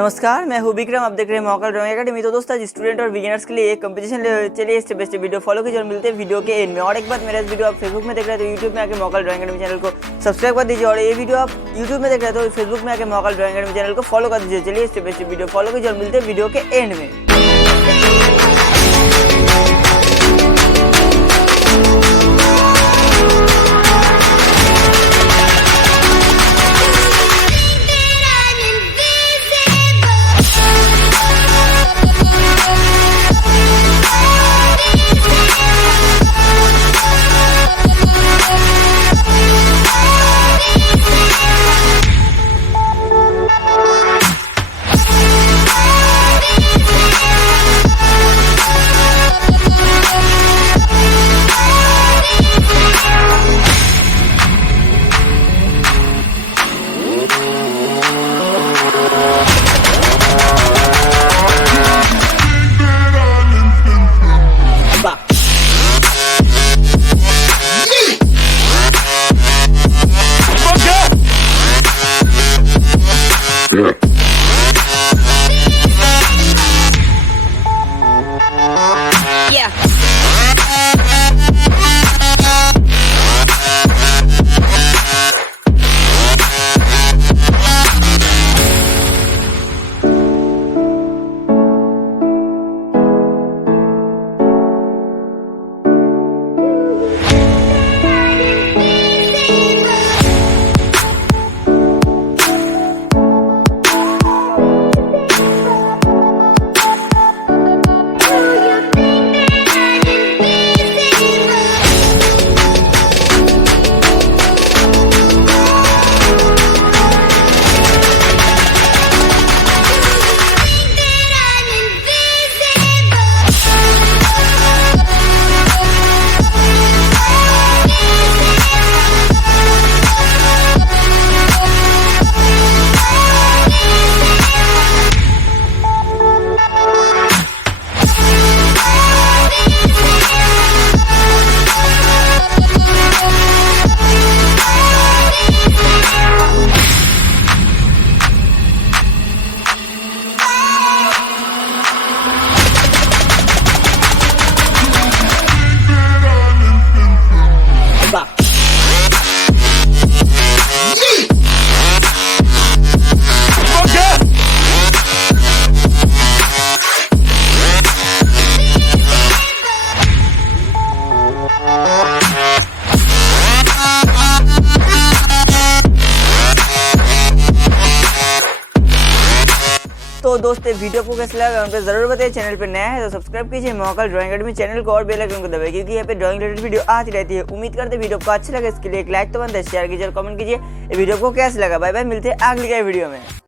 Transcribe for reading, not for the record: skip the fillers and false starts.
नमस्कार, मैं हूँ विक्रम। आप देख रहे हैं महाकाल ड्राइंग एकेडमी। तो दोस्तों, आज स्टूडेंट और बिगिनर्स के लिए एक कंपटीशन चलिए step by step video follow कीजिए और मिलते हैं वीडियो के एंड में। और एक बात, मेरा इस वीडियो आप फेसबुक में देख रहे हैं तो यूट्यूब में आके महाकाल ड्राइंग एकेडमी चैनल को सब्सक्राइब कर दीजिए, और ये वीडियो आप यूट्यूब में देख रहे हैं तो फेसबुक में आके महाकाल ड्राइंग एकेडमी चैनल को फॉलो कर दीजिए। चलिए step by step video follow कीजिए और मिलते हैं वीडियो के एंड में। तो दोस्तों, वीडियो को कैसा लगा उन पर जरूर बताइए। चैनल पर नया है तो सब्सक्राइब कीजिए महाकाल ड्राइंग एकेडमी चैनल को और बेल आइकन को दबाइए, क्योंकि यहाँ पे ड्राइंग रिलेटेड वीडियो आती रहती है। उम्मीद करते वीडियो को अच्छा लगा। इसके लिए एक लाइक तो बनता है, शेयर कीजिए और कमेंट कीजिए वीडियो को कैसा लगा। बाय बाय, मिलते हैं अगली वीडियो में।